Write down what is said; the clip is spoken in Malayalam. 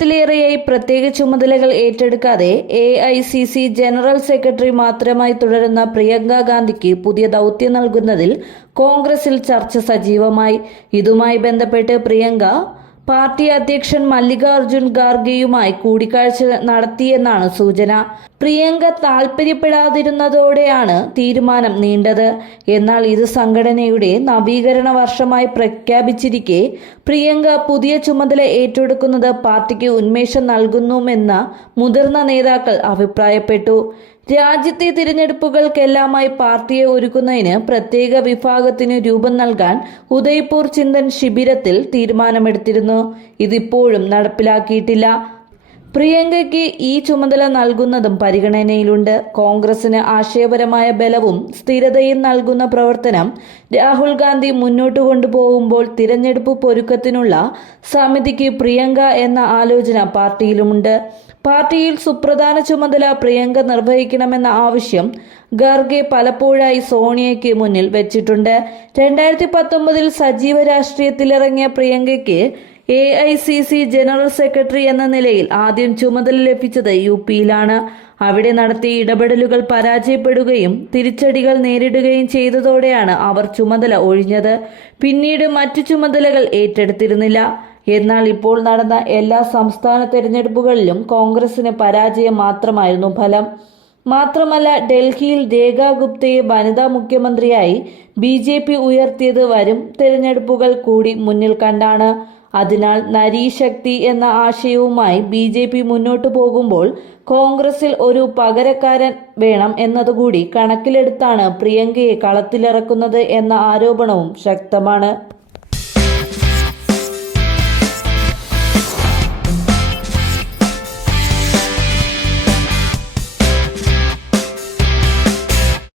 വർഷത്തിലേറെയായി പ്രത്യേക ചുമതലകൾ ഏറ്റെടുക്കാതെ എ ജനറൽ സെക്രട്ടറി മാത്രമായി തുടരുന്ന പ്രിയങ്ക ഗാന്ധിക്ക് പുതിയ ദൗത്യം നൽകുന്നതിൽ കോൺഗ്രസിൽ ചർച്ച സജീവമായി. ഇതുമായി ബന്ധപ്പെട്ട് പ്രിയങ്ക പാർട്ടി അധ്യക്ഷൻ മല്ലികാർജുൻ ഖാർഗെയുമായി കൂടിക്കാഴ്ച നടത്തിയെന്നാണ് സൂചന. പ്രിയങ്ക താൽപര്യപ്പെടാതിരുന്നതോടെയാണ് തീരുമാനം നീണ്ടത്. എന്നാൽ ഇത് സംഘടനയുടെ നവീകരണ വർഷമായി പ്രഖ്യാപിച്ചിരിക്കെ പ്രിയങ്ക പുതിയ ചുമതല ഏറ്റെടുക്കുന്നത് പാർട്ടിക്ക് ഉന്മേഷം നൽകുന്നുവെന്ന മുതിർന്ന നേതാക്കൾ അഭിപ്രായപ്പെട്ടു. രാജ്യത്തെ തിരഞ്ഞെടുപ്പുകൾക്കെല്ലാമായി പാർട്ടിയെ ഒരുക്കുന്നതിന് പ്രത്യേക വിഭാഗത്തിന് രൂപം നൽകാൻ ഉദയ്പൂർ ചിന്തൻ ശിബിരത്തിൽ തീരുമാനമെടുത്തിരുന്നു. ഇതിപ്പോഴും നടപ്പിലാക്കിയിട്ടില്ല. പ്രിയങ്കയ്ക്ക് ഈ ചുമതല നൽകുന്നതും പരിഗണനയിലുണ്ട്. കോൺഗ്രസിന് ആശയപരമായ ബലവും സ്ഥിരതയും നൽകുന്ന പ്രവർത്തനം രാഹുൽ ഗാന്ധി മുന്നോട്ട് കൊണ്ടുപോകുമ്പോൾ തിരഞ്ഞെടുപ്പ് പൊരുക്കത്തിനുള്ള സമിതിക്ക് പ്രിയങ്ക എന്ന ആലോചന പാർട്ടിയിലുമുണ്ട്. പാർട്ടിയിൽ സുപ്രധാന ചുമതല പ്രിയങ്ക നിർവഹിക്കണമെന്ന ആവശ്യം ഗാർഗെ പലപ്പോഴായി സോണിയയ്ക്ക് മുന്നിൽ വെച്ചിട്ടുണ്ട്. രണ്ടായിരത്തി പത്തൊമ്പതിൽ സജീവ രാഷ്ട്രീയത്തിലിറങ്ങിയ പ്രിയങ്കയ്ക്ക് A I C C general secretary എന്ന നിലയിൽ ആദ്യം ചുമതല ലഭിച്ചത് യു പിയിലാണ്. അവിടെ നടത്തിയ ഇടപെടലുകൾ പരാജയപ്പെടുകയും തിരിച്ചടികൾ നേരിടുകയും ചെയ്തതോടെയാണ് അവർ ചുമതല ഒഴിഞ്ഞത്. പിന്നീട് മറ്റു ചുമതലകൾ ഏറ്റെടുത്തിരുന്നില്ല. എന്നാൽ ഇപ്പോൾ നടന്ന എല്ലാ സംസ്ഥാന തെരഞ്ഞെടുപ്പുകളിലും കോൺഗ്രസിന് പരാജയം മാത്രമായിരുന്നു ഫലം. മാത്രമല്ല ഡൽഹിയിൽ രേഖ ഗുപ്തയെ വനിതാ മുഖ്യമന്ത്രിയായി ബി ഉയർത്തിയത് വരും തെരഞ്ഞെടുപ്പുകൾ കൂടി മുന്നിൽ കണ്ടാണ്. അതിനാൽ നരീശക്തി എന്ന ആശയവുമായി ബി ജെ പി മുന്നോട്ടു പോകുമ്പോൾ കോൺഗ്രസിൽ ഒരു പകരക്കാരൻ വേണം എന്നതുകൂടി കണക്കിലെടുത്താണ് പ്രിയങ്കയെ കളത്തിലിറക്കുന്നത് എന്ന ആരോപണവും ശക്തമാണ്.